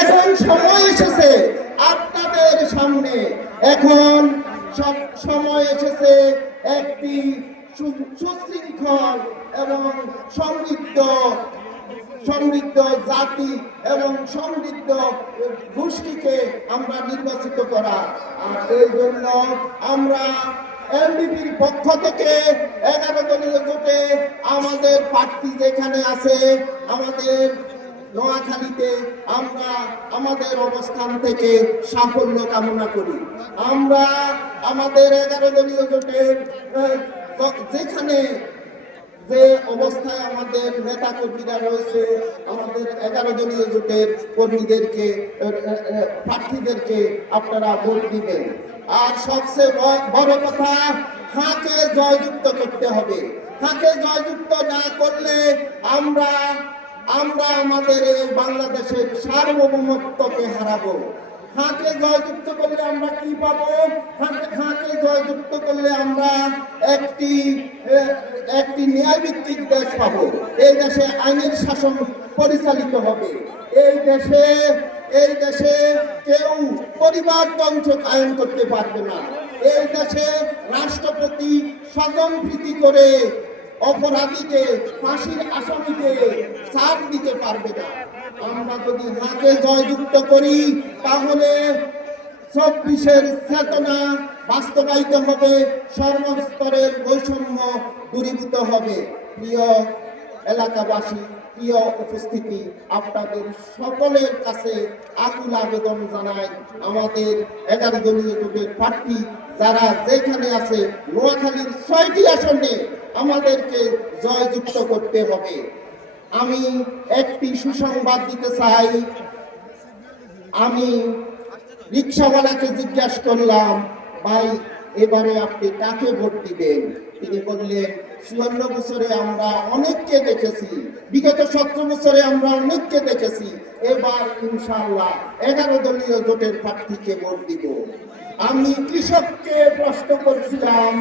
এখন সময় এসেছে আপনাদের সামনে, এখন সময় এসেছে একটি সুশৃঙ্খল এবং সমৃদ্ধ জাতি এবং সমৃদ্ধ গোষ্ঠীকে আমরা নির্বাচিত করা। আর এই জন্য আমরা এলডিপির পক্ষ থেকে 11 দলীয় জোটে আমাদের প্রার্থী যেখানে আছে, আমাদের নোয়াখালীতে আমরা আমাদের অবস্থান থেকে সাফল্য কামনা করি। আমরা আমাদের 11 দলীয় জোটের যেখানে যে অবস্থায় আমাদের নেতা কর্মীরা রয়েছে, আমাদের 11 দলীয় জোটের কর্মীদেরকে প্রার্থীদেরকে আপনারা ভোট দিবেন। আর সবচেয়ে বড় কথা, হাঁকে জয়যুক্ত করতে হবে। হাঁকে জয়যুক্ত না করলে আমরা আমাদের এই বাংলাদেশের সার্বভৌমত্বকে হারাবো। হাঁকে জয়যুক্ত করলে আমরা কি পাবো? হাঁকে জয়যুক্ত করলে আমরা একটি ন্যায়ভিত্তিক দেশ পাবো। এই দেশে আইনের শাসন পরিচালিত হবে। এই দেশে কেউ পরিবারতন্ত্র কায়েম করতে পারবে না। এই দেশে রাষ্ট্রপতি স্বজনপ্রীতি করে অপরাধীকে, ফাঁসির আসামিকে ছাড় দিতে পারবে না। আমরা যদি হাতে জয়যুক্ত করি তাহলে 24-এর চেতনা বাস্তবায়িত হবে, সর্বস্তরের বৈষম্য দূরীভূত হবে। প্রিয় এলাকাবাসী, প্রিয় উপস্থিতি, আপনাদের সকলের কাছে আকুল আবেদন জানাই, আমাদের 11 দলীয় জোটের প্রার্থী যারা যেখানে আছে, নোয়াখালীর 6টি আসনে আমাদেরকে জয়যুক্ত করতে হবে। আমি একটি সুসংবাদ দিতে চাই। আমি রিক্সাওয়ালাকে জিজ্ঞাসা করলাম, ভাই এবারে আপনি কাকে ভোট দিবেন? তিনি বললেন, 54 বছরে আমরা অনেককে দেখেছি, বিগত 17 বছরে আমরা অনেককে দেখেছি, এবার ইনশাআল্লাহ 11 দলীয় জোটের প্রার্থীকে ভোট দিব। আমি কৃষককে প্রশ্ন করছিলাম,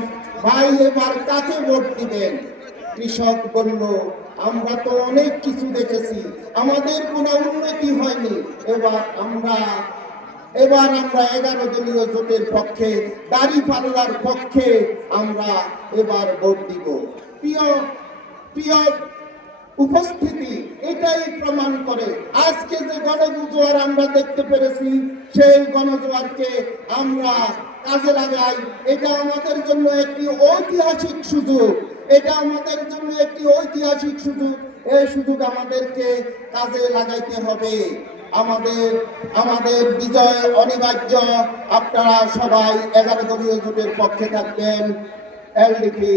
ভাই এবার কাকে ভোট দিবেন? কৃষক বলল, আমরা তো অনেক কিছু দেখেছি, আমাদের কোনো উন্নতি হয়নি, এবার আমরা 11 দলীয় জোটের পক্ষে, দাঁড়িপাল্লার পক্ষে আমরা এবার ভোট দিব। প্রিয় উপস্থিতি, এটাই প্রমাণ করে আজকে যে গণজোয়ার আমরা দেখতে পেরেছি, সেই গণজোয়ারকে আমরা কাজে লাগাই। এটা আমাদের জন্য একটি ঐতিহাসিক সুযোগ, এটা আমাদের জন্য একটি ঐতিহাসিক সুযোগ। এই সুযোগ আমাদেরকে কাজে লাগাইতে হবে। আমাদের বিজয় অনিবার্য। আপনারা সবাই 11 দলীয় জোটের পক্ষে থাকবেন। এলডিপি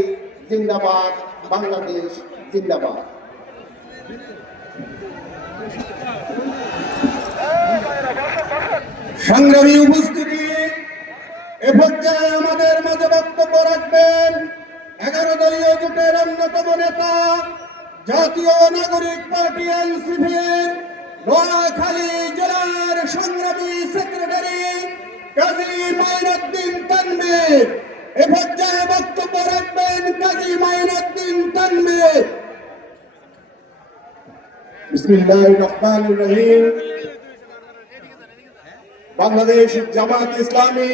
জিন্দাবাদ, বাংলাদেশ জিন্দাবাদ। সংগ্রামী উপস্থিতি, এ পর্যায়ে আমাদের মাঝে বক্তব্য রাখবেন 11 দলীয় জোটের অন্যতম নেতা, জাতীয় নাগরিক পার্টি এনসিপির নোয়াখালী জেলার সংগ্রামী সেক্রেটারি কাজী মাইনুদ্দিন তানভীর। এ পর্যায়ে বক্তব্য রাখবেন কাজী মাইনুদ্দিন তানভীর। বিসমিল্লাহির রহমানির রহিম। বাংলাদেশ জামাত ইসলামী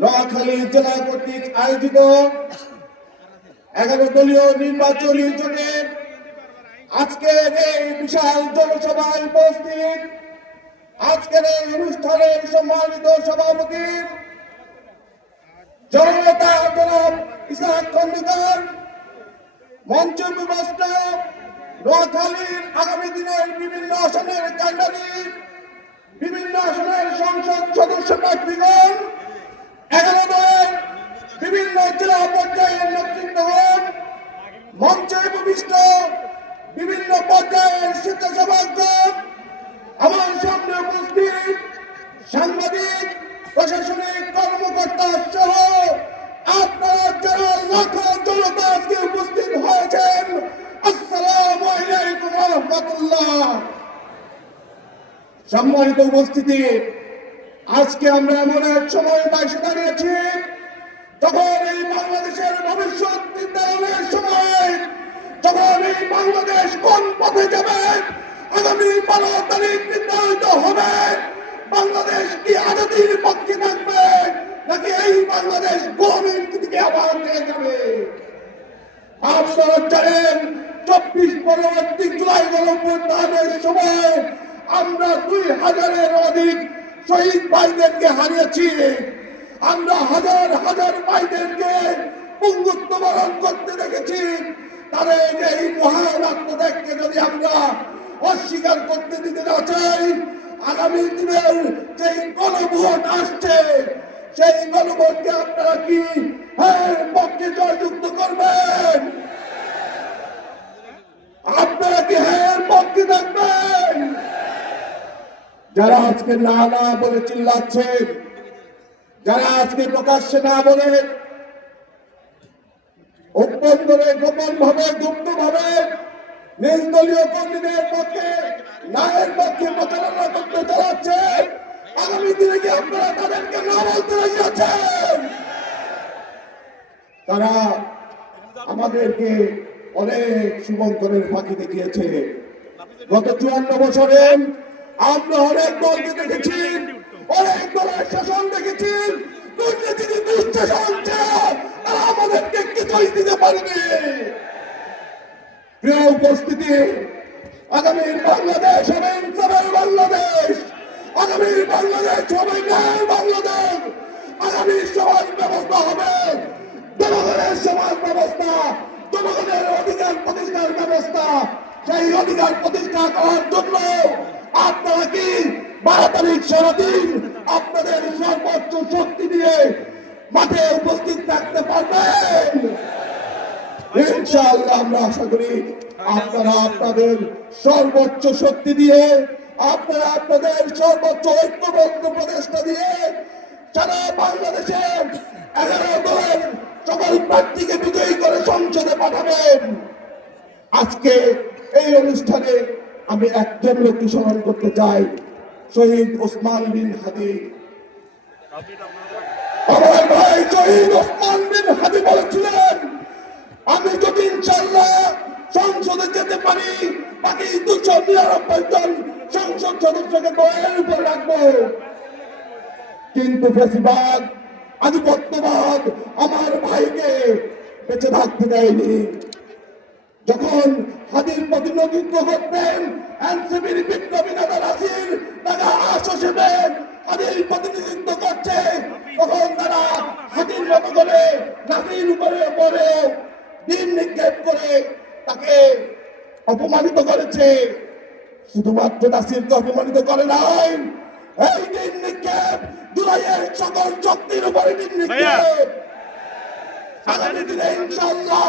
নোয়াখালী জেলা কর্তৃক আয়োজিত 11 দলীয় নির্বাচনী জোটের আজকের এই বিশাল জনসভায় উপস্থিত, আজকের এই অনুষ্ঠানের সম্মানিত সভাপতি জননেতা জনাব ইসহাক খন্দকার, মঞ্চ বিভক্ত নোয়াখালীর আগামী দিনের বিভিন্ন আসনের কাণ্ডারি, বিভিন্ন আসনের সংসদ সদস্য প্রার্থীগণ, 11 দলের বিভিন্ন জেলা পর্যায়ের নেতৃত্বগণ, মঞ্চে উপবিষ্ট বিভিন্ন পর্যায়ের স্বেচ্ছাসেবকগণ, আমার সামনে উপস্থিত সাংবাদিক, প্রশাসনিক কর্মকর্তা সহ আপনারা যারা লাখো জনতা আজকে উপস্থিত হয়েছেন, আসসালামু আলাইকুম ওয়া রাহমাতুল্লাহ। সম্মানিত উপস্থিতি, আজকে আমরা এমন এক সময় এসে দাঁড়িয়েছি যখন এই বাংলাদেশের ভবিষ্যৎ নির্ধারণের সময়, যখন এই বাংলাদেশ কোন পথে যাবে আগামী 12 তারিখ নির্ধারিত হবে বাংলাদেশ কি আজাদির পক্ষে থাকবে নাকি এই বাংলাদেশ গোলামীর দিকে আবার নিয়ে যাবে। আপনারা জানেন 24 পরবর্তী জুলাই গণঅভ্যুত্থানের সময় আমরা 2000-এর অধিক শহীদ ভাইদেরকে হারিয়েছি। আমরা হাজার হাজার ভাইদেরকে পঙ্গুত্ব বরণ করতে দেখেছি। তাদের এই মহান আত্মত্যাগকে যদি আমরা অস্বীকার করতে দিতে না চাই, আগামী দিনের যে গণভোট আসছে সেই গণভোটকে আপনারা কি পক্ষে জয়যুক্ত করবেন? আপনারা কি পক্ষে থাকবেন? যারা আজকে না না বলে চিল্লাচ্ছেন, যারা আজকে প্রকাশ্যে না বলে অভ্যন্তরে গোপন ভাবে গুপ্ত ভাবে নির্দলীয় কর্মীদের পক্ষে ন্যায়ের পক্ষে প্রচারণা করতে চালাচ্ছে, আগামী দিনে কি আপনারা তাদেরকে না বলতে রাজিয়াছেন? তারা আমাদেরকে অনেক শুভঙ্করের ফাঁকি দেখিয়েছে। গত 54 বছরে আমরা অনেক দলকে দেখেছি, অনেক দলের শাসন দেখেছি, দুর্নীতি দুঃশাসন তারা আমাদেরকে কিছুই দিতে পারেনি। প্রিয় উপস্থিতি, আগামীর বাংলাদেশ হবে ইনসাফের বাংলাদেশ, আগামীর বাংলাদেশ হবে ন্যায়ের বাংলাদেশ, আগামীর সমাজ ব্যবস্থা হবে জনগণের সমাজ ব্যবস্থা, জনগণের অধিকার প্রতিষ্ঠার ব্যবস্থা। সেই অধিকার প্রতিষ্ঠা করার জন্য আপনারা কি 12 তারিখ সারাদিন আপনাদের সর্বোচ্চ শক্তি দিয়ে মাঠে উপস্থিত থাকতে পারবেন? ইনশাআল্লাহ আমরা আশা করি আপনারা আপনাদের সর্বোচ্চ শক্তি দিয়ে, আপনারা আপনাদের সর্বোচ্চ ঐক্যবদ্ধ প্রচেষ্টা দিয়ে সারা বাংলাদেশে 11 দলের সকল প্রার্থীকে বিজয়ী করে সংসদে পাঠাবেন। আজকে এই অনুষ্ঠানে আমি একজন লোককে স্মরণ করতে চাই, শহীদ ওসমান বিন হাদি। আমার ভাই শহীদ ওসমান বিন হাদি বলেছিলেন, আমি যদি ইনশাআল্লাহ সংসদে যেতে পারি বাকি 299 জন সংসদ সদস্যকে দয়ের উপর রাখবো, কিন্তু ফ্যাসিবাদ আধিপত্যবাদ আমার ভাইকে বেঁচে থাকতে দেয়নি। যখন হাদির প্রতিনিধিত্ব করতেন এনসিপির বিপ্লবী নেতা নাসির, তারা হিসেবে হাদির প্রতিনিধিত্ব করছে, তখন তারা হাদির মতো করে নাসির উপরে দিন নিক্ষেপ করে তাকে অপমানিত করেছে। শুধুমাত্র নাসিরকে অপমানিত করে নাই, এই দিন নিক্ষেপ জুলাইয়ের সকল শক্তির উপরে দিন নিক্ষেপ। আগামী দিনে ইনশাআল্লাহ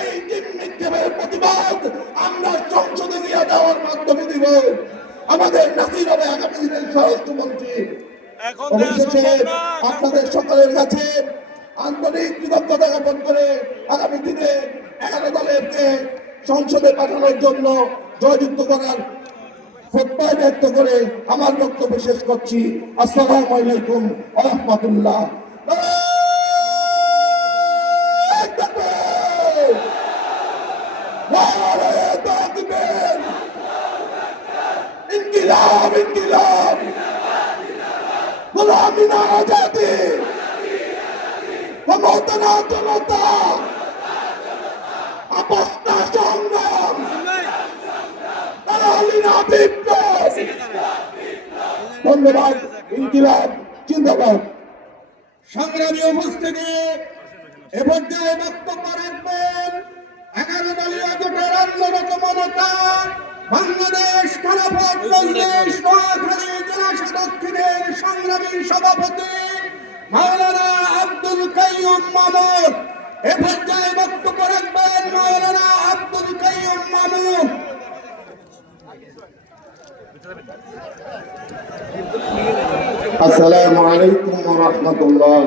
এই দিন নিক্ষেপের প্রতিবাদ আমরা সংসদে নিয়ে যাওয়ার মাধ্যমে দিব। আমাদের নাসির হবে আগামী দিনের স্বরাষ্ট্রমন্ত্রী। অবশেষে আপনাদের সকলের কাছে আন্তরিক কৃতজ্ঞতা জ্ঞাপন করে আগামী দিনে 11 দলেরকে সংসদে পাঠানোর জন্য জয়যুক্ত করার প্রত্যয় ব্যক্ত করে আমার বক্তব্য শেষ করছি। আসসালামু আলাইকুম ওয়া রাহমাতুল্লাহ। ইনকিলাব ইনকিলাব, গোলামি না আজাদি, ক্ষমতা না জনতা, আপোষ না সংগ্রাম, দালালি না বিপ্লব। ধন্যবাদ। ইনকিলাব জিন্দাবাদ। সংগ্রামী উপস্থিতি, এ পর্যায়ে বক্তব্য রাখবেন 11 দলীয় জোটের আন্দোলনরত মমতা বাংলাদেশ খেলাফত মজলিস নোয়াখালী জেলা দক্ষিণের সংগ্রামী সভাপতি মাওলানা আব্দুল কাইয়ুম মামুন। এ পর্যায়ে বক্তব্য রাখবেন মাওলানা আব্দুল কাইয়ুম মামুন। আসসালামু আলাইকুম ওয়া রাহমাতুল্লাহ।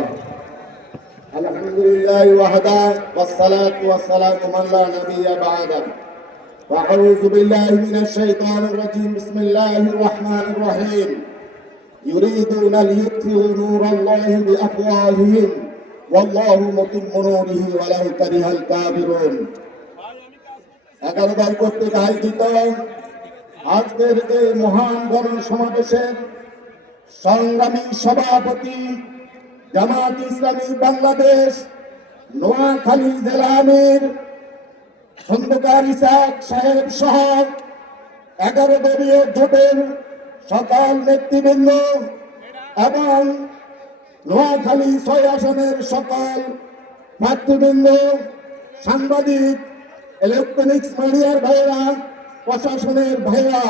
আলহামদুলিল্লাহ ওয়াহদা ওয়াসসালাতু ওয়াসসালামু আলা নাবিয়্যা বা'দা। আউযু বিল্লাহি মিনাশ শাইতানির রাজীম। বিসমিল্লাহির রাহমানির রাহিম। ইউরিদুনা লিইউতফিউ নূরাল্লাহি বিআফওয়াহিহিম ওয়াল্লাহু মুতিম্মু নূরিহি ওয়ালাউ কারিহাল কাফিরুন। 11 দল কর্তৃক আয়োজিত আজকের এই মহান গণসমাবেশের সংগ্রামী সভাপতি জামাত ইসলামী বাংলাদেশ নোয়াখালী জেলা আমির খন্দকার ইসাক সাহেব সহ 11 দলীয় জোটের সকল নেতৃবৃন্দ এবং নোয়াখালী 6 আসনের সকল নেতৃবৃন্দ, সাংবাদিক, ইলেকট্রনিক্স মিডিয়ার ভাইরা, প্রশাসনের ভাইরা,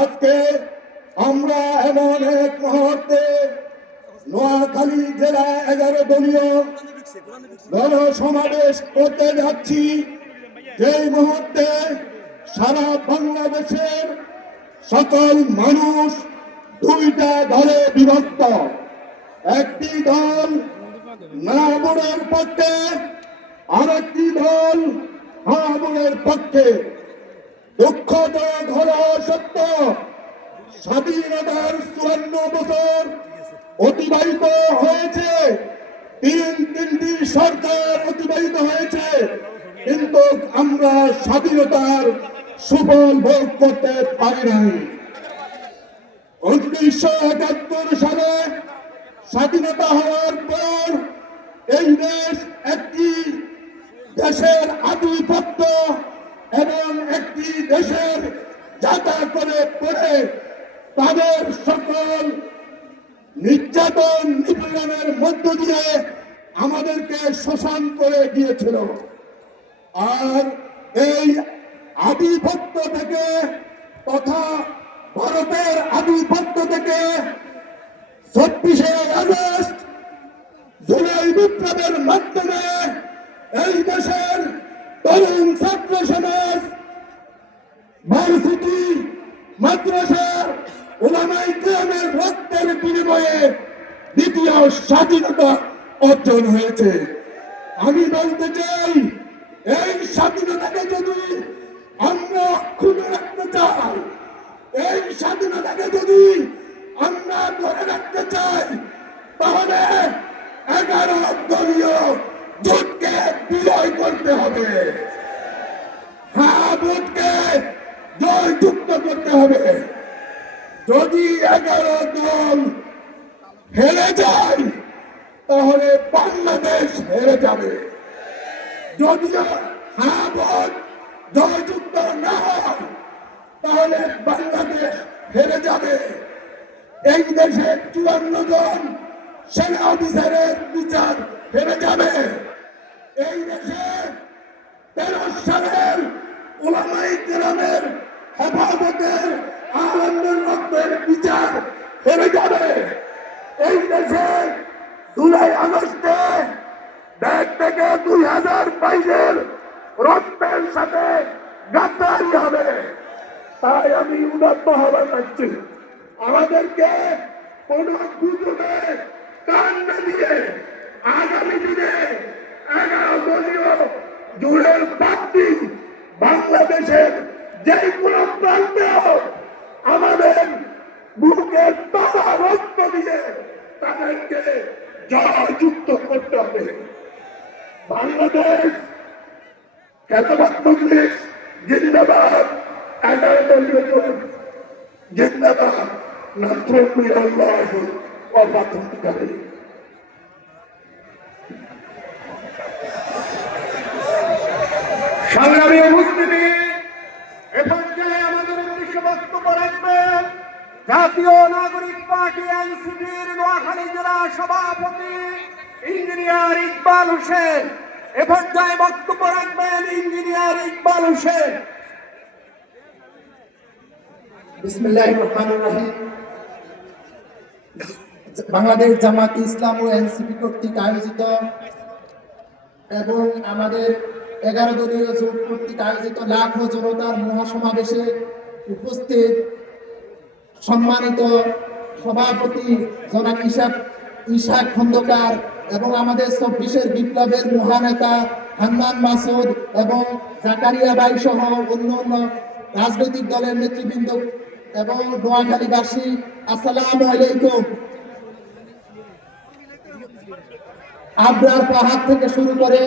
আজকে আমরা এমন এক মুহূর্তে নোয়াখালী জেলা 11 দলীয় গণসমাবেশ করতে যাচ্ছি, যেই মুহূর্তে সারা বাংলাদেশের সকল মানুষ দুইটা দলে বিভক্ত। একটি দল মাহবুবের পক্ষে, আরেকটি দল মাহবুবের পক্ষে। দুঃখজনক হলো সত্য, স্বাধীনতার 54 বছর অতিবাহিত হয়েছে, তিনটি সরকার অতিবাহিত হয়েছে, কিন্তু আমরা স্বাধীনতার সুফল ভোগ করতে পারি নাই। 1971 সালে স্বাধীনতা হওয়ার পর এই দেশ একটি দেশের আধিপত্য এবং একটি দেশের যাতা করে পড়ে তাদের সকল নির্যাতন নিপীড়নের মধ্য দিয়ে আমাদেরকে শোষণ করে দিয়েছিল। আর এই আধিপত্য থেকে তথা ভারতের আধিপত্য থেকে 26শে আগস্ট জুলাই বিপ্লবের মাধ্যমে এই দেশের তরুণ ছাত্র সমাজ, ভার্সিটি, মাদ্রাসা, উলামায়ে কেরামের রক্তের বিনিময়ে দ্বিতীয় স্বাধীনতা অর্জন হয়েছে। আমি বলতে চাই, এই স্বাধীনতাকে যদি আমরা অক্ষুণ্ণ রাখতে চাই, এই স্বাধীনতাকে যদি আমরা ধরে রাখতে চাই, তাহলে 11 দলীয় জোটকে বিজয় করতে হবে, হ্যাঁ ভোটকে জয়যুক্ত করতে হবে। যদি 11 দল হেরে যায় তাহলে বাংলাদেশ হেরে যাবে। যদিও হ্যাঁ ভোট জয়যুক্ত না হয় তাহলে বাংলাদেশ হেরে যাবে। এই দেশে 54 জন সেনা অফিসারের বিচার হেরে যাবে। এই দেশে 13 সালের উলামায়ে কেরামের হেফাজতের আলেমদের রক্তের বিচার হেরে যাবে। এই দেশে জুলাই আগস্টে ব্যাগ থেকে 2022-এর রক্তের সাথে গাদ্দারি হবে। তাই আমি উদাত্ত আহ্বান করছি, আমাদেরকে কোন গুজবে কান না দিয়ে আগামী দিনে 11 দলীয় জোটের প্রার্থী বাংলাদেশের যে কোনো প্রান্তে আমাদের বুকের তাজা রক্ত দিয়ে তাদেরকে জয়যুক্ত করতে হবে। বাংলাদেশ খেলাফত মজলিস জিন্দাবাদ, 11 দলীয় জোট জিন্দাবাদ, নাসরুল মিনাল্লাহ ওয়া ফাতহুল কারীম। সংগ্রামী উপস্থিতি, এ পর্যায়ে আমাদের উদ্দেশ্যে বক্তব্য রাখবেন জাতীয় নাগরিক পার্টি এনসিপির নোয়াখালী জেলা সভাপতি ইঞ্জিনিয়ার ইকবাল হোসেন। এ পর্যায়ে বক্তব্য রাখবেন ইঞ্জিনিয়ার ইকবাল হোসেন। বিসমিল্লাহির রহমানির রহিম। বাংলাদেশ জামাত ইসলাম ও এনসিপি কর্তৃক আয়োজিত এবং আমাদের 11 দলীয় জোট কর্তৃক আয়োজিত লাখো জনতার মহাসমাবেশে উপস্থিত সম্মানিত সভাপতি জনাব ইসাক খন্দকার এবং আমাদের 24-এর বিপ্লবের মহানেতা হান্নান মাসুদ এবং জাকারিয়া ভাই সহ অন্যান্য রাজনৈতিক দলের নেতৃবৃন্দ এবং নোয়াখালীবাসী, আসসালামু আলাইকুম। আবরার পাহাড় থেকে শুরু করে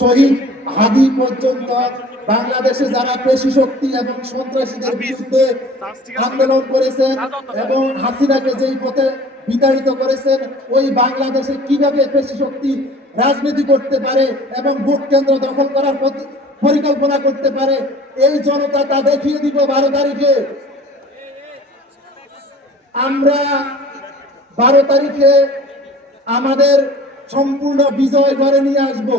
শহীদ হাদি পর্যন্ত বাংলাদেশে যারা পেশি শক্তি এবং সন্ত্রাসীদের বিরুদ্ধে আন্দোলন করেছেন এবং হাসিনাকে যেই পথে বিতাড়িত করেছেন, ওই বাংলাদেশে কিভাবে পেশি শক্তি রাজনীতি করতে পারে এবং ভোট কেন্দ্র দখল করার পরিকল্পনা করতে পারে, এই জনতা তা দেখিয়ে দিব 12 তারিখে। আমরা 12 তারিখে আমাদের সম্পূর্ণ বিজয় ঘরে নিয়ে আসব।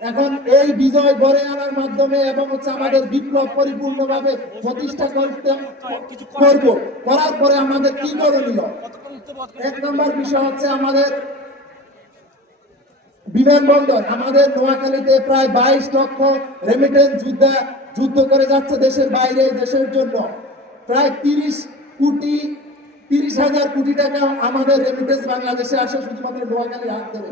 এখন এই বিজয় ঘরে আনার মাধ্যমে এবং আমাদের বিপ্লব পরিপূর্ণভাবে প্রতিষ্ঠা করার পরে আমাদের কি করণীয়? 1 নম্বর বিষয় হচ্ছে আমাদের বিমানবন্দর। আমাদের নোয়াখালীতে প্রায় 22 লক্ষ রেমিটেন্স যুদ্ধ করে যাচ্ছে দেশের বাইরে, দেশের জন্য প্রায় 30,000 কোটি টাকা আমাদের রেমিটেন্স বাংলাদেশে আসে শুধুমাত্র নোয়াখালী হাত ধরে,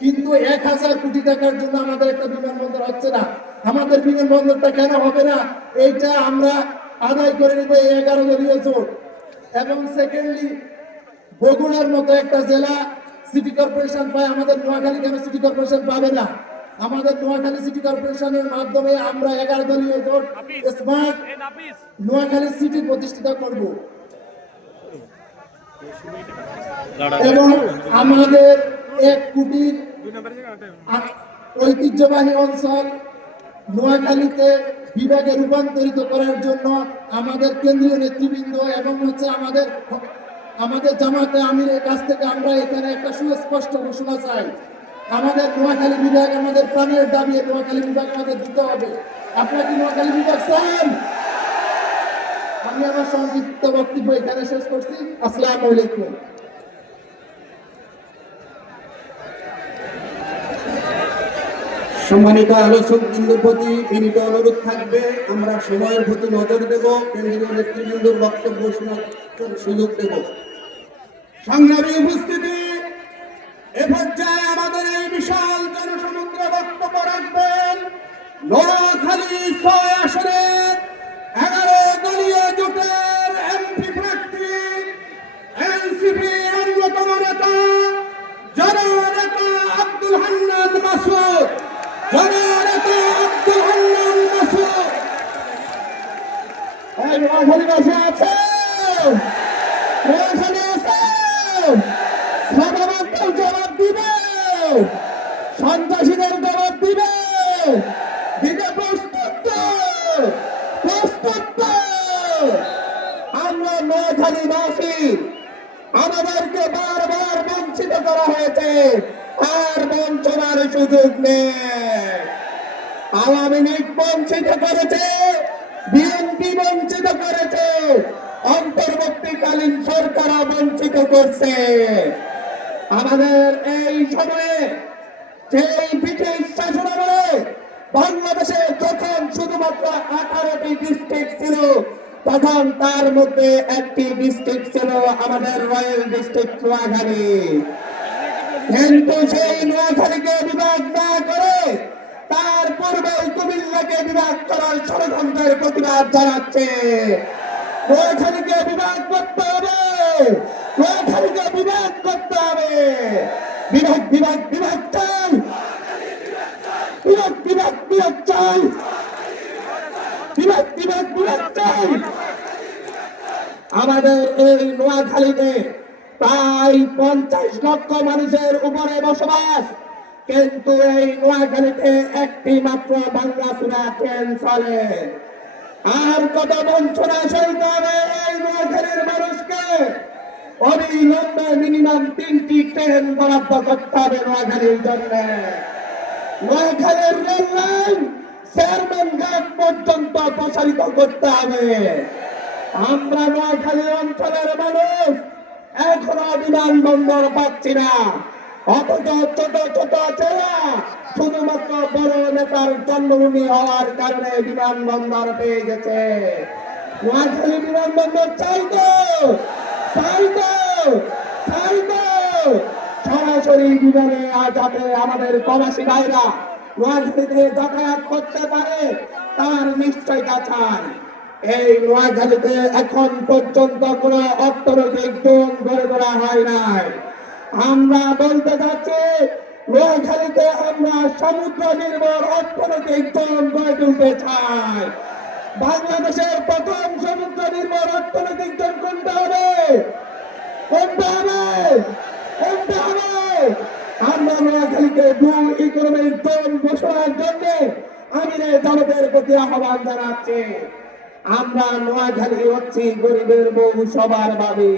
কিন্তু 1,000 কোটি টাকার জন্য আমাদের একটা বিমানবন্দর হচ্ছে না। আমাদের বিমানবন্দরটা কেন হবে না, এইটা আমরা আদায় করে নিব এই 11 দলীয় জোট। এবং সেকেন্ডলি, বগুড়ার মতো একটা জেলা সিটি কর্পোরেশন পায়, আমাদের নোয়াখালী কেন সিটি কর্পোরেশন পাবে না? আমাদের নোয়াখালী সিটি কর্পোরেশনের মাধ্যমে আমরা 11 দলীয় জোট স্মার্ট নোয়াখালী সিটি প্রতিষ্ঠিত করব। এবং আমাদের 1 কোটির ঐতিহ্যবাহী অঞ্চল নোয়াখালীতে বিভাগে রূপান্তরিত করার জন্য আমাদের কেন্দ্রীয় নেতৃবৃন্দ এবং আমাদের জামাতে আমিরের কাছ থেকে আমরা এখানে একটা সুস্পষ্ট ঘোষণা চাই। আমাদের নোয়াখালী বিভাগ আমাদের প্রাণের দাবি, নোয়াখালী বিভাগ আমাদের দিতে হবে। আপনারা কি নোয়াখালী বিভাগ চান? আমি আমার সংক্ষিপ্ত বক্তব্য এখানে শেষ করছি। আসসালামু আলাইকুম। সম্মানিত আলোচক বৃন্দের প্রতি বিনীত অনুরোধ থাকবে, আমরা সময়ের প্রতি নজর দেব, কেন্দ্রীয় নেতৃবৃন্দর বক্তব্য শোনার সুযোগ দেব। সংগ্রামী উপস্থিতি, এ পর্যায়ে আমাদের এই বিশাল জনসমুদ্রে বক্তব্য রাখবেন নোয়াখালী 6 আসনের 11 দলীয় জোটের এমপি প্রার্থী, এনসিপি অন্যতম নেতা জননেতা আব্দুল হান্নান মাসুদ। জননেতা আব্দুল হান্নান মাসুদ। এই নোয়াখালীবাসী আছে, নোয়াখালী আছে, সাধারণের জবাব দিবে, সন্ত্রাসীদের জবাব দিবে, দিতে প্রস্তুত তো? প্রস্তুত তো? আমরা নোয়াখালীবাসী, আমাদেরকে বারবার বঞ্চিত করা হয়েছে, আর বঞ্চনার সুযোগ নেই। আওয়ামী লীগ বঞ্চিত করেছে, বিএনপি বঞ্চিত করেছে, অন্তর্বর্তীকালীন সরকার বঞ্চিত করছে। আমাদের এই সময়ে সেই ব্রিটিশ শাসনামলে বাংলাদেশে যখন শুধুমাত্র 18টি ডিস্ট্রিক্ট ছিল, তখন তার মধ্যে একটি ডিস্ট্রিক্ট ছিল আমাদের রয়্যাল ডিস্ট্রিক্ট নোয়াখালী। কিন্তু সেই নোয়াখালীকে বিভাগ না করে তার পূর্বে কুমিল্লাকে বিভাগ করার ষড়যন্ত্রের প্রতিবাদ জানাচ্ছে। নোয়াখালীকে বিভাগ করতে হবে, নোয়াখালীকে বিভাগ করতে হবে। বিভাগ বিভাগ বিভাগ চাই, বিভাগ বিভাগ বিভাগ চাই, বিভাগ বিভাগ বিভাগ চাই। আমাদের এই নোয়াখালীতে প্রায় 50 লক্ষ মানুষের উপরে বসবাস, কিন্তু এই নোয়াখালীতে একটি মাত্র বাংলা সুরা ট্রেন চলে। আর কত বঞ্চনা সইতে হবে এই নোয়াখালীর মানুষকে? অবিলম্বে মিনিমাম 3টি ট্রেন বরাদ্দ করতে হবে নোয়াখালীর জন্য। নোয়াখালীর রেল লাইন চেয়ারম্যান ঘাট পর্যন্ত প্রসারিত করতে হবে। আমরা নোয়াখালী অঞ্চলের মানুষ এখনো বিমানবন্দর পাচ্ছি না, অথচ ছোট ছোট ছেলেরা শুধুমাত্র বড় নেতার জন্মভূমি হওয়ার কারণে বিমানবন্দর পেয়ে গেছে। নোয়াখালী বিমানবন্দর চাইতো চাইতো চাইতো সরাসরি বিমানে যাতে আমাদের প্রবাসী ভাইরা নোয়াখালীতে যাতায়াত করতে পারে তার নিশ্চয়তা চাই। এই নোয়াখালীতে এখন পর্যন্ত কোন অর্থনৈতিক জোন গড়ে তোলা হয় নাই। আমরা বলতে চাচ্ছি নোয়াখালীতে আমরা সমুদ্র নির্ভর অর্থনৈতিক জোন গড়ে তুলতে চাই। বাংলাদেশের প্রথম সমুদ্র নির্ভর অর্থনৈতিক জোন কোনটা হবে? কোনটা হবে? কোনটা হবে? আমরা নোয়াখালীকে ব্লু ইকোনমিক জোন ঘোষণার জন্য আমিরের জনতার প্রতি আহ্বান জানাচ্ছি। আমরা নোয়াখালী হচ্ছি গরিবের বউ সবার ভাবি।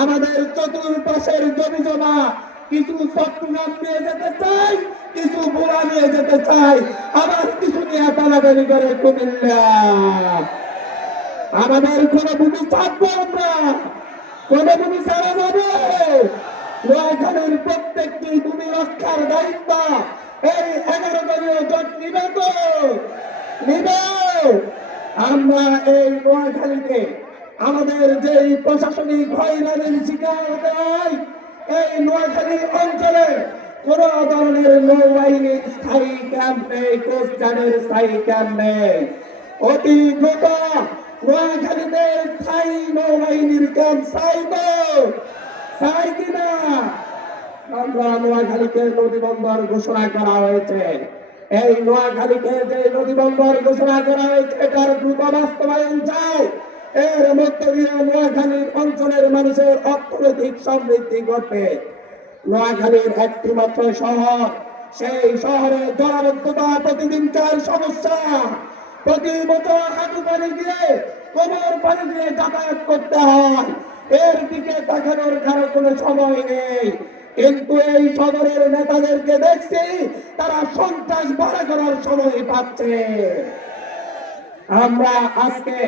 আমাদের চতুর্পাশের জমি জমা কিছু চট্টগ্রাম নিয়ে যেতে চাই, কিছু ভোলা নিয়ে যেতে চাই, আবার কিছু নিয়ে টানাটানি করে কুমিল্লা। আমাদের কোন ভূমি ছাড়বো আমরা? কোন ভূমি ছাড়া যাবে? নোয়াখালীর প্রত্যেকটি ভূমি রক্ষার দায়িত্ব এই 11 দলীয় জোট নিবে তো? নিবে। আমরা এই নোয়াখালীতে আমাদের যে প্রশাসনিক হয়রানির শিকার হতে হয়, এই নোয়াখালী অঞ্চলে কোন ধরনের নৌবাহিনীর স্থায়ী ক্যাম্প নেই, কোস্টগার্ডের স্থায়ী ক্যাম্প নেই। অতি দ্রুত নোয়াখালীতে স্থায়ী নৌবাহিনীর ক্যাম্প চাইব, চাই কিনা? আমরা নোয়াখালীতে নদী বন্দর ঘোষণা করা হয়েছে। এই নোয়াখালীতে যে নদী বন্দর ঘোষণা করা হয়েছে এটার দ্রুত বাস্তবায়ন চাই। এর মধ্য দিয়ে নোয়াখালীর অঞ্চলের মানুষের অর্থনৈতিক সমৃদ্ধি ঘটবে। নোয়াখালীর একটি মাত্র শহর, সেই শহরে জলাবদ্ধতা প্রতিদিনকার সমস্যা। প্রতি বছর হাঁটু পানি দিয়ে, কোমর পানি দিয়ে যাতায়াত করতে হয়। এর দিকে তাকানোর কারো কোনো সময় নেই। কিন্তু এই শহরের নেতাদেরকে দেখছি তারা সন্ত্রাস বাড়া করার সময় পাচ্ছে। আমরা আজকে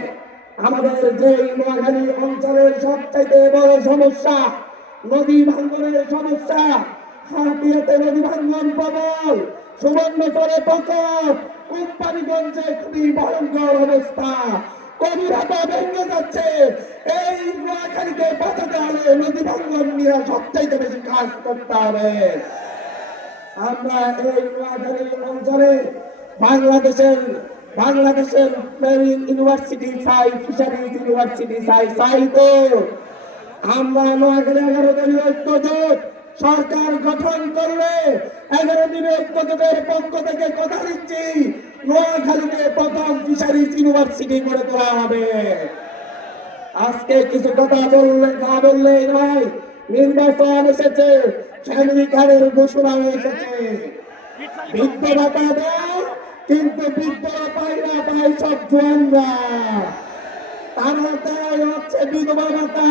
আমাদের যে নোয়াখালী অঞ্চলের সবচাইতে বড় সমস্যা নদী ভাঙ্গনের সমস্যা, হাতিয়াতে নদী ভাঙ্গন প্রবল, সুবর্ণচরে প্রকোপ, কোম্পানিগঞ্জে খুবই ভয়ঙ্কর অবস্থা, কবিরাটা ভেঙে যাচ্ছে। এই নোয়াখালীকে বাঁচাতে হলে নদী ভাঙ্গন নিয়ে সবচাইতে বেশি কাজ করতে হবে। আমরা এই নোয়াখালী অঞ্চলে বাংলাদেশের মেরিন ইউনিভার্সিটি চাই, ফিশারিজ ইউনিভার্সিটি চাই তো। আমরা নোয়াখালী 11 দলীয় ঐক্য জোট সরকার গঠন করলে 11 দিনের ঐক্য জোটের পক্ষ থেকে কথা দিচ্ছি, নোয়াখালীতে প্রথম ফিশারিজ ইউনিভার্সিটি গড়ে তোলা হবে। আজকে কিছু কথা বললেই নয়, নির্বাচন এসেছে, ফ্যামিলি কার্ডের ঘোষণা এসেছে। বৃদ্ধ ভাতা দেয়, কিন্তু বৃদ্ধরা পায় না, পায় সব জোয়ানরা। তারা দেয় হচ্ছে বিধবা ভাতা,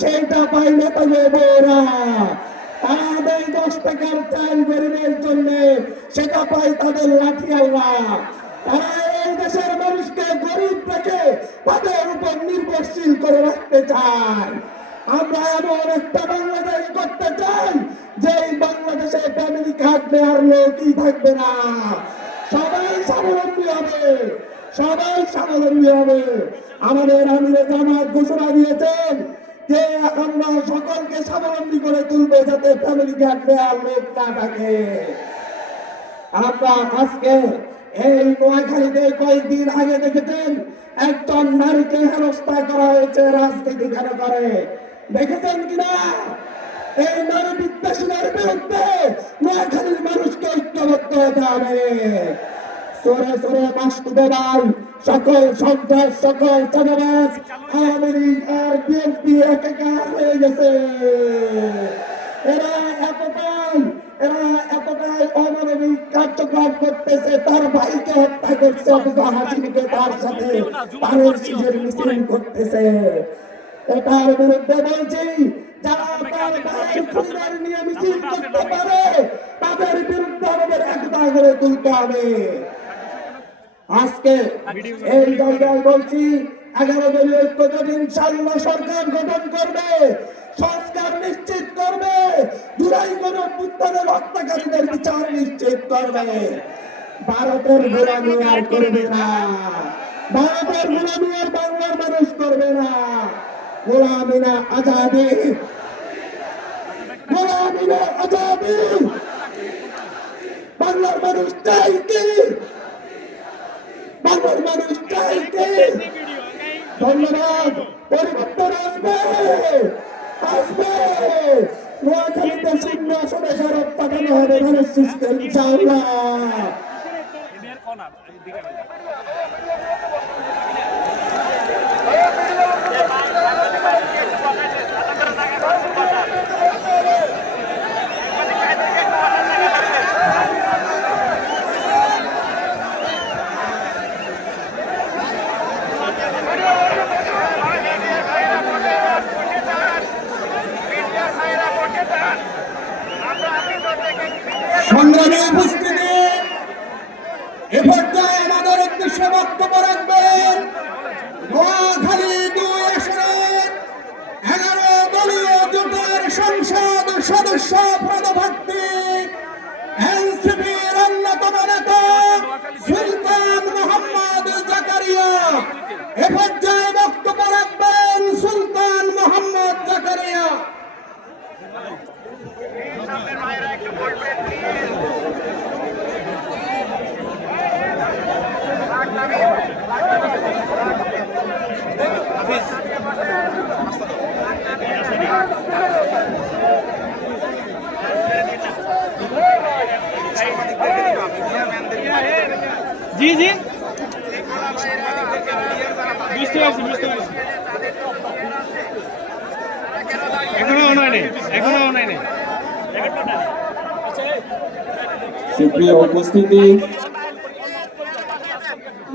সেইটা পায় না তবে বউরা। তারা দেয় 10 টাকার চাল গরিবের জন্য, সেটা পায় তাদের লাঠিয়ালরা। তারা এই দেশের মানুষকে গরিব রেখে তাদের উপর নির্ভরশীল করে রাখতে চায়। আমরা এমন একটা বাংলাদেশ করতে চাই যে বাংলাদেশে ফ্যামিলি কার্ড নেওয়ার লোকই থাকবে না। সবাই স্বাবলম্বী হবে, সবাই স্বাবলম্বী হবে। আমাদের আমিরে জামাত ঘোষণা দিয়েছেন যে আমরা সকলকে স্বাবলম্বী করে তুলবো, যাতে ফ্যামিলি কার্ড নেওয়ার লোক না থাকে। আমরা আজকে এই নোয়াখালীতে কয়েকদিন আগে দেখেছেন একজন নারীকে হেনস্থা করা হয়েছে রাজনীতি কেন করে, দেখেছেন কিনা? এই নারী বিদ্বেষীদের বিরুদ্ধে নোয়াখালীর মানুষকে ঐক্যবদ্ধ হতে হবে। সরে সরে মাসুদে ভাই, সকল সন্ত্রাস, সকল চাঁদাবাজ, আওয়ামী লীগ আর বিএনপি একাকার হয়ে গেছে। এরা এতটাই অমানবিক কার্যক্রম করতেছে, তার ভাইকে হত্যা করছে, অথচ হাসিকে তার সাথে তারের শীষের মিছিল করতেছে। এটার বিরুদ্ধে বলছি, যারা তার ভাইয়ের খুনের নিয়ে মিছিল করতে পারে তাদের বিরুদ্ধে আমাদের একতা করে তুলতে হবে। আজকে এই জায়গায় বলছি, 11 দলীয় ঐক্য জোট ইনশাআল্লাহ সরকার গঠন করবে, সংস্কার নিশ্চিত করবে, জুলাই গণঅভ্যুত্থানের হত্যাকারীদের বিচার নিশ্চিত করবে। ভারতের গোলামি আর করবে না, ভারতের গোলামি আর বাংলার মানুষ করবে না। গোলামি না আজাদি, গোলামি না আজাদি। বাংলার মানুষ চাই কি? বাংলার মানুষ চাই কি? ধন্যবাদ। পরিবর্তন আসবে, আসবে। নোয়াখালীতে শূন্য আসনে ফেরত পাঠানো হবে ধানের সিস্টেম ইনশাআল্লাহ। সংগ্রামী উপস্থিতি, এ পর্যায়ে আমাদের উদ্দেশ্যে বক্তব্য রাখবেন নোয়াখালী 2 আসনের 11 দলীয় জোটের সংসদ সদস্য পদপ্রার্থী এনসিপির অন্যতম নেতা সুলতান মোহাম্মদ জাকারিয়া। এ পর্যায়ে বক্তব্য রাখবেন সুলতান মোহাম্মদ জাকারিয়া। জি জি বুঝতে পারছি এখনো অনলাইনে সুপ্রিয় উপস্থিতি,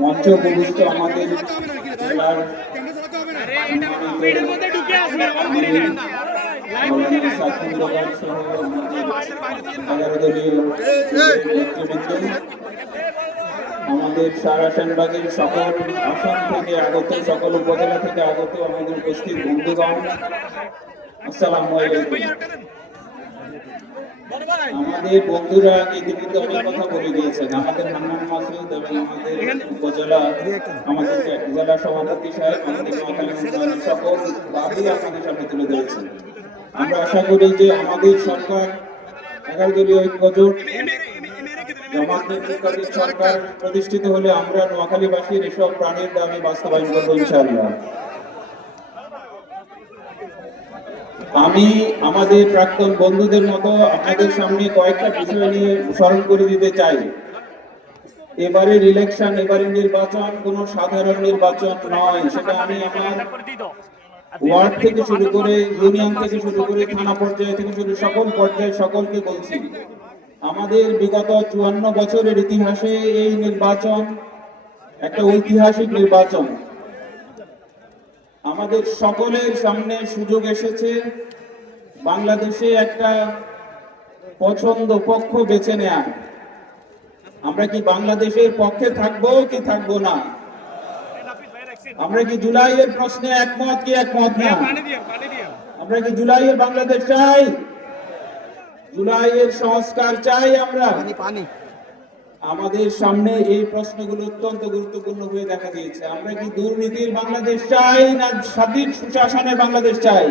মঞ্চ উপবিষ্ট আমাদের জেলার আমাদের সারা সেনবাগের সকল আসন থেকে আগত, সকল উপজেলা থেকে আগত আমাদের উপস্থিত বন্ধুগণ, আসসালামু আলাইকুম। আমাদের বন্ধুরা ইতিমধ্যে অনেক কথা বলে দিয়েছেন। আমাদের হান্নান মাসুদ এবং আমাদের উপজেলা, আমাদের জেলা সভাপতি সাহেব আমাদের নোয়াখালী উন্নয়নের সকল দাবি আপনাদের সামনে তুলে ধরেছেন। আমরা আশা করি যে আমাদের সরকার 11 দলীয় ঐক্যজোট জামাত-ইসলামী সরকার প্রতিষ্ঠিত হলে আমরা নোয়াখালীবাসীর এসব প্রাণের দাবি বাস্তবায়ন করবো ইনশাআল্লাহ। আমি আমাদের প্রাক্তন বন্ধুদের মতো আপনাদের সামনে কয়েকটা বিষয় নিয়ে স্মরণ করে দিতে চাই। এবারের ইলেকশন, এবারের নির্বাচন কোনো সাধারণ নির্বাচন নয়। সেটা আমি আমার ওয়ার্ড থেকে শুরু করে, ইউনিয়ন থেকে শুরু করে, থানা পর্যায়ে থেকে শুরু সকল পর্যায়ে সকলকে বলছি, আমাদের বিগত 54 বছরের ইতিহাসে এই নির্বাচন একটা ঐতিহাসিক নির্বাচন। আমাদের সকলের সামনে সুযোগ এসেছে বাংলাদেশে একটা পছন্দ পক্ষ বেছে নেয়া। আমরা কি বাংলাদেশের পক্ষে থাকবো কি থাকবো না? আমরা কি জুলাইয়ের প্রশ্নে একমত কি একমত না? আমরা কি জুলাইয়ের বাংলাদেশ চাই? জুলাইয়ের সংস্কার চাই আমরা? আমাদের সামনে এই প্রশ্নগুলো অত্যন্ত গুরুত্বপূর্ণ হয়ে দেখা দিয়েছে। আমরা কি দুর্নীতির বাংলাদেশ চাই না স্বাধীন সুশাসনের বাংলাদেশ চাই?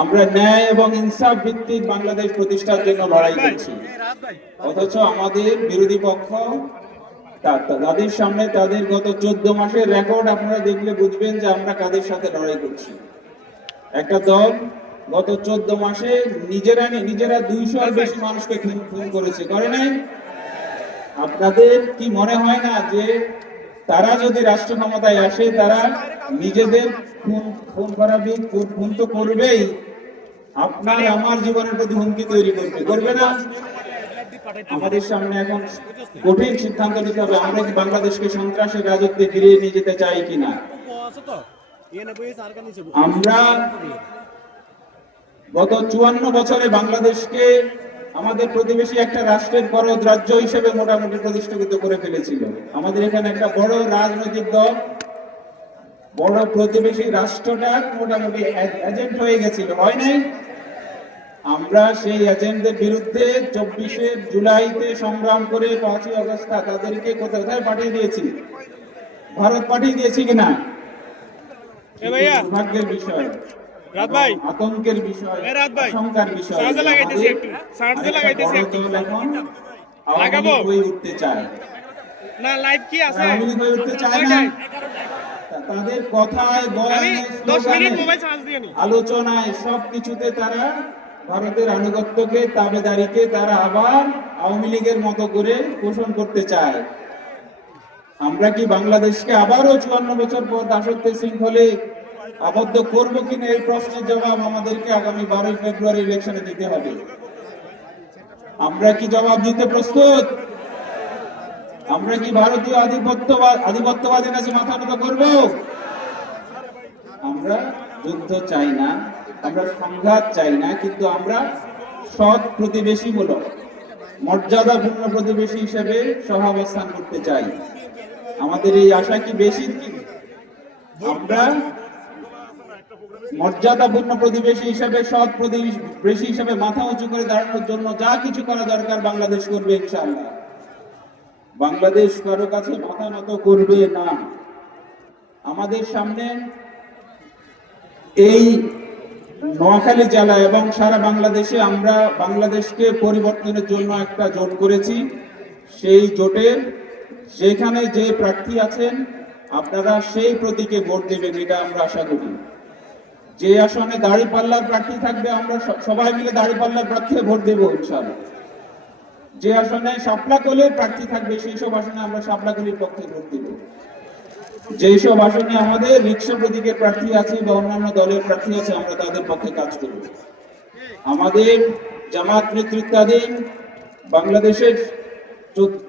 আমরা ন্যায় এবং ইনসাফ ভিত্তিক বাংলাদেশ প্রতিষ্ঠার জন্য লড়াই করছি। অথচ আমাদের বিরোধী পক্ষ, তাদের সামনে তাদের গত 14 মাসের রেকর্ড আপনারা দেখলে বুঝবেন যে আমরা কাদের সাথে লড়াই করছি। একটা দল গত 14 মাসে নিজেরা 200-এর বেশি মানুষকে খুন করেছে, করে নাই? আপনাদের কি মনে হয় না যে তারা যদি রাষ্ট্র ক্ষমতায় আসে তারা নিজেদের খুন করাবি, খুন তো করবেই, আপনার আমার জীবনের প্রতি হুমকি তৈরি করবে না? আমাদের সামনে এখন কঠিন সিদ্ধান্ত নিতে হবে, আমরা কি বাংলাদেশকে সন্ত্রাসের রাজত্বে ফিরিয়ে নিয়ে যেতে চাই কিনা। আমরা গত 54 বছরে বাংলাদেশকে আমাদের প্রতিবেশী একটা রাষ্ট্রের করদ রাজ্য হিসেবে মোটামুটি প্রতিষ্ঠিত করে ফেলেছিল। আমাদের এখানে একটা বড় রাজনৈতিক দল বড় প্রতিবেশী রাষ্ট্রটা মোটামুটি এজেন্ট হয়ে গেছিল, হয় নাই? আমরা সেই এজেন্টদের বিরুদ্ধে 24শে জুলাইতে সংগ্রাম করে 5ই আগস্ট তাদেরকে কোথায় পাঠিয়ে দিয়েছি? ভারত পাঠিয়ে দিয়েছি কিনা? দুর্ভাগ্যের বিষয়, আতঙ্কের বিষয়, আশঙ্কার বিষয়, এখন হয়ে উঠতে চায় না, লাইভ কি আছে? উঠতে চায় না। তাদের কথায় বয়ানে, 10 মিনিট স্লোগানে, মোবাইল চার্জ দিয়ে নি। আলোচনায় সব কিছুতে তারা ভারতের আনুগত্যকে, তাবেদারিকে তারা আবার আওয়ামী লীগের মতো করে পোষণ করতে চায়। আমরা কি বাংলাদেশকে আবারও 54 বছর পর দাসত্বের শৃঙ্খলে আবদ্ধ করব কিনা, এই প্রশ্নের জবাব আমাদেরকে আগামী 12 ফেব্রুয়ারি ইলেকশনে দিতে হবে। আমরা কি জবাব দিতে প্রস্তুত? আমরা কি ভারতীয় আধিপত্যবাদের কাছে মাথা নত করব? আমরা যুদ্ধ চাই না, আমরা সংঘাত চাই না, কিন্তু আমরা সৎ প্রতিবেশীমূলক, মর্যাদাপূর্ণ প্রতিবেশী হিসেবে সহাবস্থান করতে চাই। আমাদের এই আশা কি বেশি? আমরা মর্যাদাপূর্ণ প্রতিবেশী হিসেবে, সৎ প্রতিবেশী হিসেবে মাথা উঁচু করে দাঁড়ানোর জন্য যা কিছু করা দরকার বাংলাদেশ করবে ইনশাআল্লাহ। বাংলাদেশ কারো কাছে মাথা নত করবে না। আমাদের সামনে এই নোয়াখালী জেলা এবং সারা বাংলাদেশে আমরা বাংলাদেশকে পরিবর্তনের জন্য একটা জোট করেছি। সেই জোটের সেখানে যে প্রার্থী আছেন আপনারা সেই প্রতীকে ভোট দেবেন, এটা আমরা আশা করি। যে আসনে দাঁড়িপাল্লার প্রার্থী থাকবে আমরা সবাই মিলে দাঁড়িপাল্লার প্রার্থী ভোট দেবো ইনশাআল্লাহ। যে আসনে শাপলাকলির প্রার্থী থাকবে সেই সব আসনে আমরা শাপলাকলির পক্ষে ভোট দেব। যেই সব আসনে আমাদের রিক্সা প্রতীকের প্রার্থী আছে বা অন্যান্য দলের প্রার্থী আছে আমরা তাদের পক্ষে কাজ করব। আমাদের জামাত নেতৃত্বাধীন বাংলাদেশের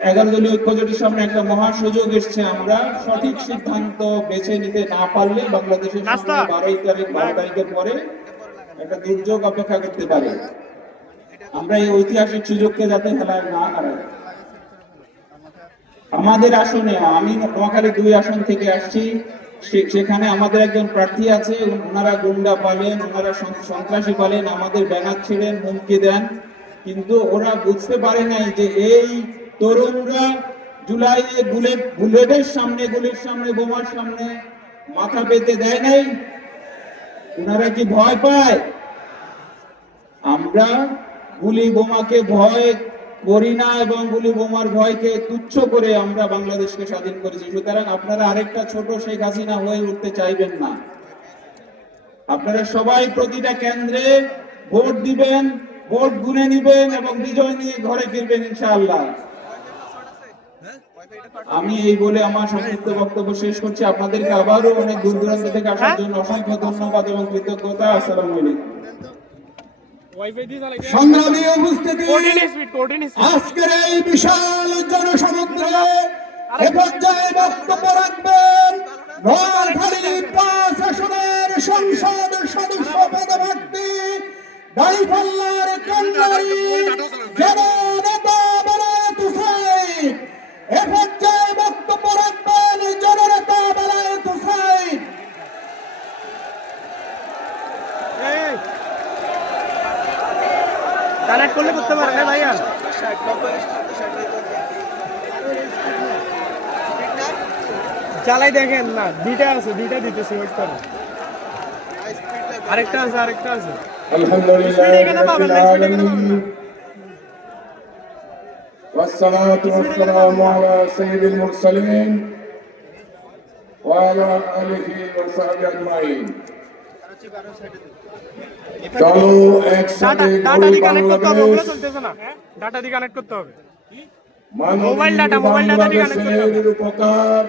11 দলীয় ঐক্যজোটের সামনে একটা মহা সুযোগ এসছে। আমরা সঠিক সিদ্ধান্ত বেছে নিতে না পারলে বাংলাদেশের সামনে 12 তারিখের পরে একটা দুর্যোগ অপেক্ষা করতে পারে। আমরা এই ঐতিহাসিক সুযোগকে যাতে হেলায় না হারাই। আমাদের আসনে, আমি নোয়াখালী 2 আসন থেকে আসছি, সেখানে আমাদের একজন প্রার্থী আছে, ওনারা গুন্ডা পালেন, ওনারা সন্ত্রাসী পালেন, আমাদের ব্যানার ছিলেন, হুমকি দেন, কিন্তু ওরা বুঝতে পারে নাই যে এই তরুণরা জুলাইয়ে বুলেটের সামনে, গুলির সামনে, বোমার সামনে মাথা পেতে দেয় নাই। ওনারা কি ভয় পায়? আমরা গুলি বোমাকে ভয় করি না এবং গুলি বোমার ভয়কে তুচ্ছ করে আমরা বাংলাদেশকে স্বাধীন করেছি। সুতরাং আপনারা আরেকটা ছোট শেখ হাসিনা হয়ে উঠতে চাইবেন না। আপনারা সবাই প্রতিটা কেন্দ্রে ভোট দিবেন, ভোট গুনে নিবেন এবং বিজয় নিয়ে ঘরে ফিরবেন ইনশাআল্লাহ। আমি এই বলে আমার সংক্ষিপ্ত বক্তব্য শেষ করছি। আপনাদেরকে আবারও অনেক দূর দূরান্ত থেকে আসার জন্য অসংখ্য ধন্যবাদ এবং কৃতজ্ঞতা। আসসালামু আলাইকুম। সংগ্রামী উপস্থিতি, আজকের এই বিশাল জনসমুদ্রে এ পর্যায়ে বক্তব্য রাখবেন নোয়াখালী 5 আসনের সংসদ সদস্য পদপ্রার্থী দাঁড়িপাল্লার কান্ডারি জননেতা বেলায়েত হোসেন। এ পর্যায়ে বক্তব্য রাখবেন জননেতা বেলায়েত হোসেন। কানেক্ট করলে করতে পারে না ভাইয়া। চালাই দেখেন না, 2টা আছে, 2টা দিতেছি, ওয়েট করো। আরেকটা আছে, আরেকটা আছে। আলহামদুলিল্লাহ রাব্বিল আলামিন والصلاة والسلام على سيد المرسلين وعلى آله وصحبه أجمعين। চলো একসাথে ডাটা দিয়ে কানেক্ট করতে হবে, ওগুলো বাংলাদেশ চলতেছে না। ডাটা দিয়ে কানেক্ট করতে হবে। মোবাইল ডাটা দিয়ে কানেক্ট করতে হবে। উপকার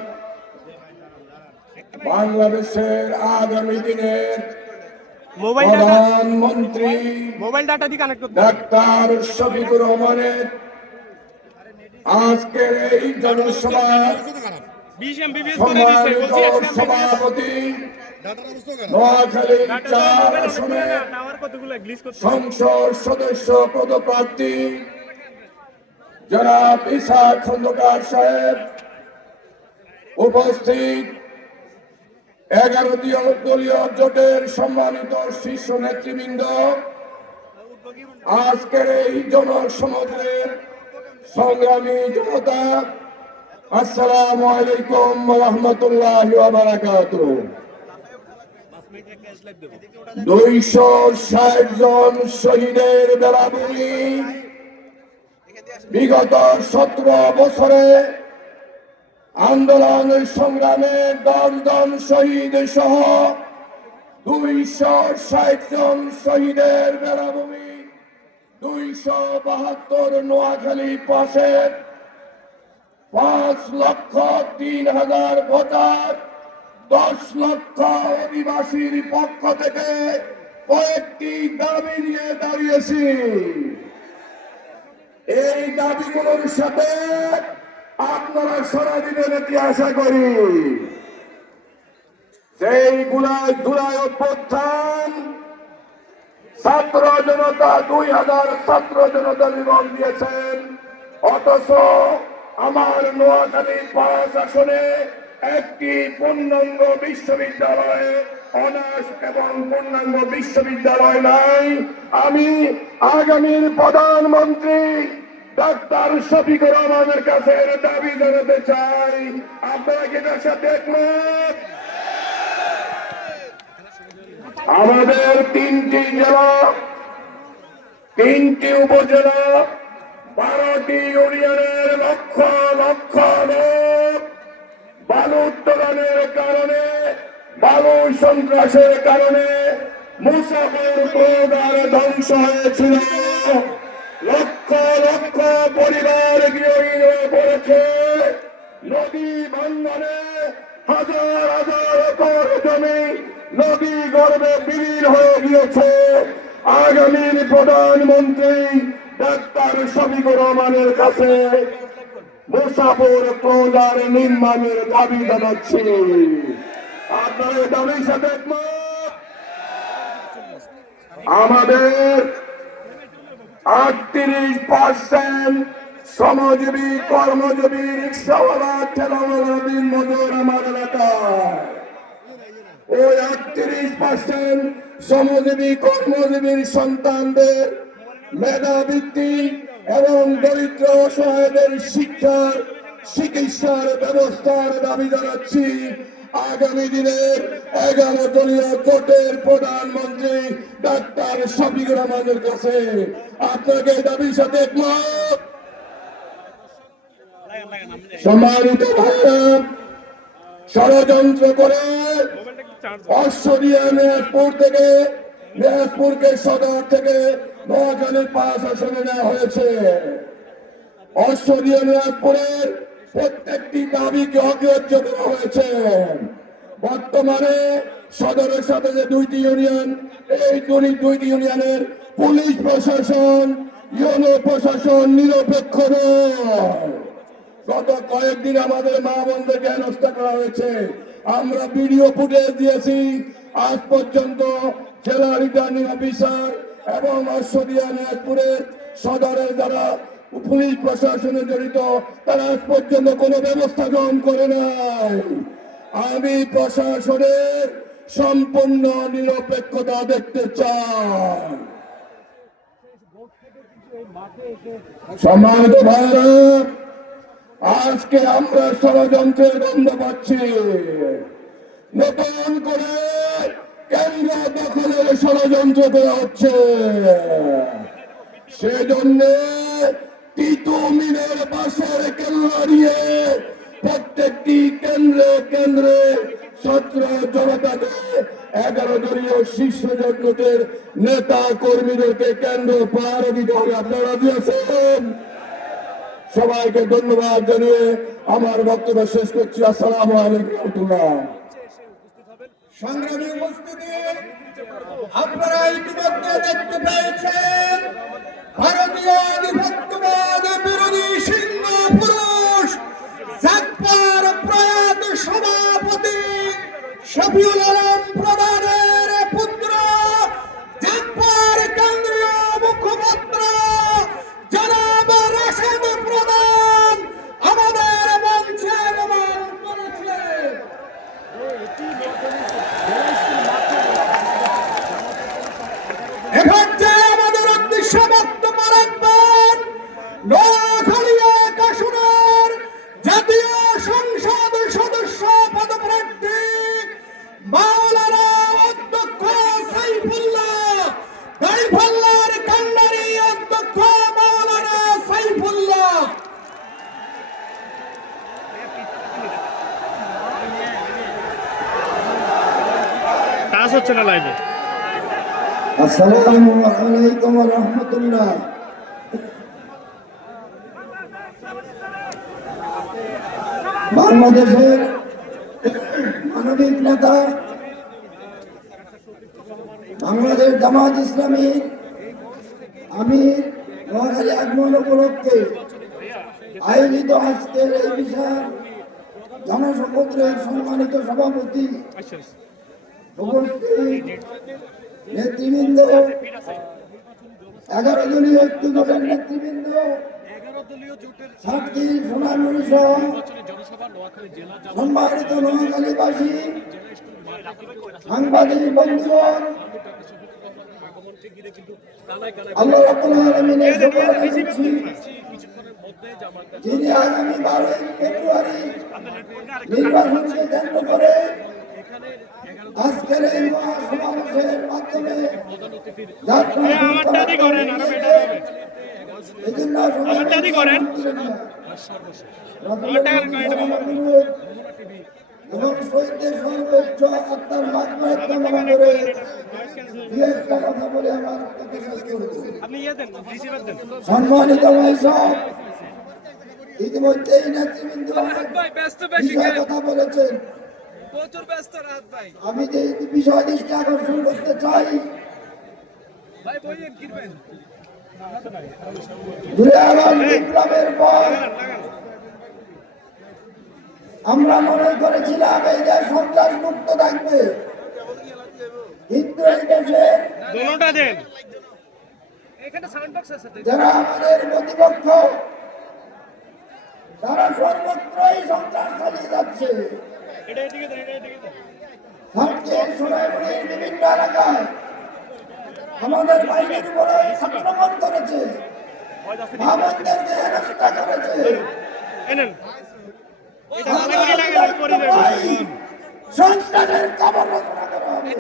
বাংলাদেশের আগামী দিনের মোবাইল প্রধানমন্ত্রী ডাটা দিয়ে কানেক্ট করতে হবে। ডাক্তার শফিকুর রহমানের আজকের এই জনসভার 20 MBPS করে দিয়েছে, বলছি 1 MBPS। সভাপতি নোয়াখালী 4 আসনে টাওয়ার কতগুলো গ্লিচ করতে হবে। সংসদ সদস্য পদপ্রার্থী জনাব ইসহাক খন্দকার সাহেব, উপস্থিত 11 দলীয় জোটের সম্মানিত শীর্ষ নেতৃবৃন্দ, আজকের এই জনসমুদ্রের সংগ্রামী জনতা, আসসালামু আলাইকুম ওয়া রাহমাতুল্লাহি ওয়া বারাকাতুহু। 260 জন শহীদের বেলাভূমি বিগত 17 বছরে আন্দোলনের সংগ্রামে 10 জন শহীদ সহ 260 জন শহীদের বেলাভূমি, 272 নোয়াখালী পাশের 5,03,000 ভোটার, 10 লক্ষ অধিবাসীর পক্ষ থেকে কয়েকটি দাবি নিয়ে দাঁড়িয়েছি। এই দাবিগুলোর সাথে আপনারা সারা দিবেন কি আশা করি। সেই জুলাই অভ্যুত্থান ছাত্র জনতা 2000 ছাত্র জনতা জীবন দিয়েছেন, অথচ আমার নোয়াখালী 5 আসনে একটি পূর্ণাঙ্গ বিশ্ববিদ্যালয়, অনার্স এবং পূর্ণাঙ্গ বিশ্ববিদ্যালয় নাই। আমি আগামীর প্রধানমন্ত্রী ডাক্তার শফিকুর রহমানের কাছে দাবি জানাতে চাই, আপনারা কি তার সাথে একমত? আমাদের 3টি জেলা, 3টি উপজেলা, 12টি ইউনিয়নের লক্ষ লক্ষ লোক বালু উত্তোলনের কারণে, বালু সন্ত্রাসের কারণে মুসাফির প্রদার ধ্বংস হয়েছিল। লক্ষ লক্ষ পরিবার গৃহহীন হয়ে পড়েছে। নদী ভাঙ্গনে হাজার হাজার একর জমি নদী গর্ভে বিলীন হয়ে গিয়েছে। আগামীর প্রধানমন্ত্রী ডাক্তার শফিকুর রহমানের কাছে মুসাফির প্রদার নির্মাণের দাবি জানাচ্ছি। আপনার এই দাবির সাথে একমত? আমাদের 38% শ্রমজীবী, কর্মজীবী, রিক্সাওয়ালা, ঠেলাওয়ালা, দিন মজুর আমার এলাকায়। ওই 38% শ্রমজীবী, কর্মজীবীর সন্তানদের মেধাবৃত্তি এবং দরিদ্র অসহায়দের শিক্ষার, চিকিৎসার ব্যবস্থার দাবি জানাচ্ছি। আগামী দিনের 11 দলীয় জোটের প্রধানমন্ত্রী ডাক্তার শফিকুর রহমানের কাছে আপনাকে দাবির সাথে একমত? সম্মানিত ভাইরা, ষড়যন্ত্র করে অশ্বরিয়া মেহেরপুর থেকে, মেহেরপুরকে সদর থেকে নোয়াখালীর 5 আসনে নেওয়া হয়েছে। অশ্বরিয়া মেহেরপুরের প্রত্যেকটি দাবিকে অগ্রাহ্য করা হয়েছে। বর্তমানে সদরের সাথে যে 2টি ইউনিয়ন, এই 2টি ইউনিয়নের পুলিশ প্রশাসন, ইউনো প্রশাসন নিরপেক্ষ নয়। গত কয়েকদিন আমাদের মা বোনদেরকে হেনস্থা করা হয়েছে। আমরা ভিডিও ফুটেজ দিয়েছি। আজ পর্যন্ত জেলা রিটার্নিং অফিসার এবং অশ্বরিয়া মেহেরপুরের সদরের যারা পুলিশ প্রশাসনে জড়িত তারা আজ পর্যন্ত কোনো ব্যবস্থা গ্রহণ করে নাই। আমি প্রশাসনের সম্পূর্ণ নিরপেক্ষতা দেখতে চাই। সম্মানিত ভাইরা, আজকে আমরা ষড়যন্ত্রের গন্ধ পাচ্ছি। নতুন করে কেন্দ্র দখলের ষড়যন্ত্র করা হচ্ছে। সেজন্য টিটু মিলের পাশের কেন্দ্র নিয়ে প্রত্যেকটি কেন্দ্রে কেন্দ্রে ছাত্র জনতাকে 11 দলীয় শীর্ষ জোটের নেতা কর্মীদেরকে কেন্দ্র পাহারা দিতে হবে। আপনারা রাজি আছেন? সবাইকে ধন্যবাদ জানিয়ে আমার বক্তব্য শেষ করছি। আসসালামু আলাইকুম ওয়া রাহমাতুল্লাহ। সংগ্রামী উপস্থিতি, আপনারা ইতিমধ্যে দেখতে পেয়েছেন ভারতীয় আধিপত্যবাদ বিরোধী সিংহ পুরুষ জাগবার প্রয়াত সভাপতি শফিউল আলম প্রধানের পুত্র, জাগবার কেন্দ্রীয় মুখপাত্র জনাব রাশেদ প্রধান আমাদের মঞ্চে আগমন করেছেন। এ পর্যায়ে আমাদের হচ্ছে না লাইভে। আসসালামু আলাইকুম ওয়া রাহমাতুল্লাহ। বাংলাদেশের মানবিক নেতা, বাংলাদেশ জামাত ইসলামী আমির নোয়াখালী আগমন উপলক্ষে আয়োজিত আজকের এই বিশাল জনসমুদ্রের সম্মানিত সভাপতি, উপস্থিত নেতৃবৃন্দ, 11 দলীয় ঐক্য জোটের নেতৃবৃন্দ, সাতটি সোনামণি সহ সম্মানিত নোয়াখালীবাসী, সাংবাদিক বন্ধুগণ, আল্লাহ রাব্বুল আলামিনের শুকরিয়া করছি, যিনি আগামী 12 ফেব্রুয়ারি নির্বাচনকে কেন্দ্র করে আজকের এই মহাসমাবেশের মাধ্যমে যাত্রা এই জন্য এবং শহীদদের সর্বোচ্চ আত্মার মাধ্যমে কামনা করে একটা কথা বলে আমার কথা শেষ করছি। সম্মানিত ভাই সব, ইতিমধ্যেই নেতৃবৃন্দ বিষয়ে কথা বলেছেন। আমি যে বিষয় দৃষ্টি আকর্ষণ করতে চাই, বিপ্লবের পর আমরা মনে করেছিলাম এই দেশ সন্ত্রাস মুক্ত থাকবে, কিন্তু এই দেশে যারা আমাদের প্রতিপক্ষ তারা সর্বত্রই সন্ত্রাস চালিয়ে যাচ্ছে। বিভিন্ন এলাকায় আমাদের বাহিনীর উপরে আক্রমণ করেছে, আমাদেরকে হেনস্থা করেছে। সন্ত্রাসের খবর রচনা করা হবে,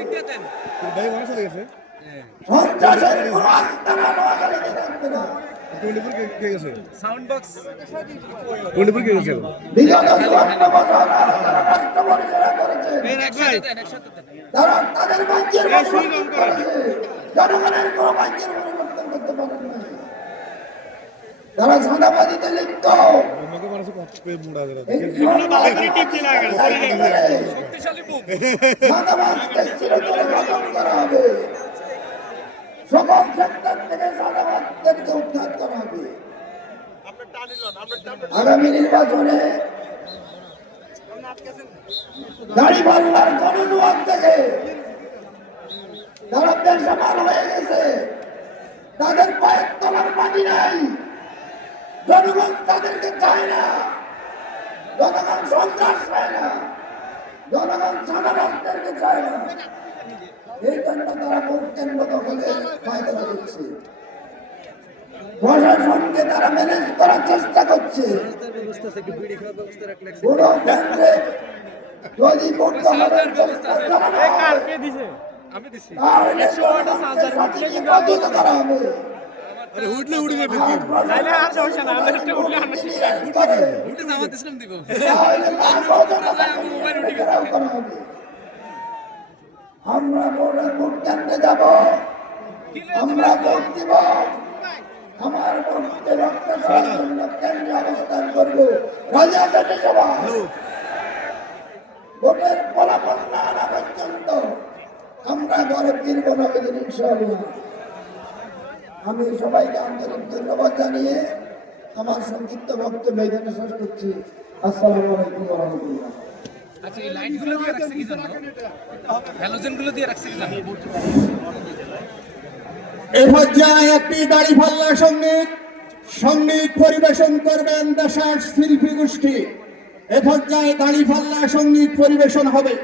সন্ত্রাসের কোনো আস্তানা নোয়াখালীতে থাকবে না। বিগত 54 বছর রাষ্ট্র পরিচালনা করেছে, তারা তাদের ভাগ্যের পরিবর্তন করেছে, জনগণের কোনো ভাগ্যের পরিবর্তন করতে পারেন না। তারা চাঁদাবাজিতে লিপ্ত, চাঁদাবাজকে চিরতরে খতম করা হবে, সকল সেক্টর থেকে চাঁদাবাজদেরকে উদ্ধার করা হবে। আগামী নির্বাচনে দাঁড়িপাল্লার গণজোয়ার থেকে যারা বেসামাল হয়ে গেছে, তাদের পায়ের তলার মাটি নাই, জনগণ তাদেরকে চায় না, জনগণ সন্ত্রাস চায় না, জনগণ চাঁদাবাজদেরকে চায় না। এই জন্য তারা ভোট কেন্দ্র দখলের ফায়দা দিচ্ছে, প্রশাসনকে তারা ম্যানেজ করার চেষ্টা করছে। কোন কেন্দ্রে যদি ভোট দখলের চেষ্টা চালানো হয়, তাহলে সঠিক পদ্ধতি করা হবে। আমরা ভোট কেন্দ্রে যাব, আমরা ভোট দিব, আমার ভোটকে রক্ষা করার জন্য কেন্দ্রে অবস্থান করব। রাজাঘাটে সভা, ভোটের ফলাফল না আনা পর্যন্ত আমরা ঘরে ফিরব না, ইনশাআল্লাহ। আমি সবাইকে আন্তরিক ধন্যবাদ জানিয়ে আমার সংক্ষিপ্ত বক্তব্য এখানে শেষ করছি। আসসালামু আলাইকুম ওয়া রাহমাতুল্লাহ। আচ্ছা, এই লাইটগুলো দিয়ে রাখছে কি জানো? হ্যালোজেনগুলো দিয়ে রাখছে কি জানো? এ পর্যায়ে একটি দাঁড়িপাল্লা সঙ্গীত পরিবেশন করবেন দেশের শিল্পী গোষ্ঠী। এ পর্যায়ে দাঁড়িপাল্লা সঙ্গীত পরিবেশন হবে।